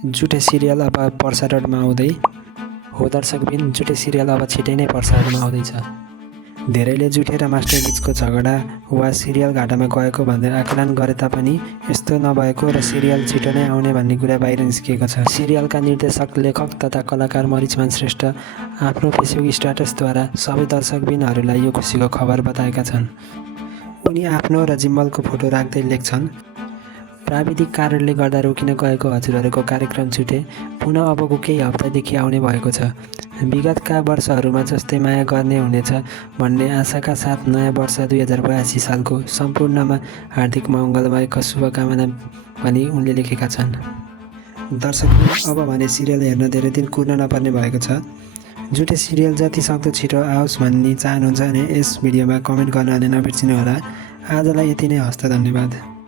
जुटे सिरियल अब प्रसारणमा आउँदै हो दर्शकबिन। जुटे सिरियल अब छिटै नै प्रसारणमा आउँदैछ। धेरैले जुटे र मास्टर बिचको झगडा वा सिरियल घाटामा गएको भन्दै आकलन गरे तापनि यस्तो नभएको र सिरियल छिटो नै आउने भन्ने कुरा बाहिर निस्किएको छ। सिरियलका निर्देशक, लेखक तथा कलाकार मरिचमान श्रेष्ठ आफ्नो फेसबुक स्ट्याटसद्वारा सबै दर्शकबिनहरूलाई यो खुसीको खबर बताएका छन्। उनी आफ्नो र जिम्मलको फोटो राख्दै लेख्छन्, प्राविधिक कारणले गर्दा रोकिन गएको हजुरहरूको कार्यक्रम छुटे पुनः अबको केही हप्तादेखि आउने भएको छ। विगतका वर्षहरूमा जस्तै माया गर्ने हुनेछ भन्ने आशाका साथ नयाँ वर्ष 2082 सालको सम्पूर्णमा हार्दिक मङ्गलमयका शुभकामना पनि उनले लेखेका छन्। दर्शकहरू, अब भने सिरियल हेर्न धेरै दिन कुर्न नपर्ने भएको छ। जुटे सिरियल जति सक्दो छिटो आओस् भन्ने चाहनुहुन्छ भने यस भिडियोमा कमेन्ट गर्न नबिर्सिनुहोला। आजलाई यति नै, हस्त, धन्यवाद।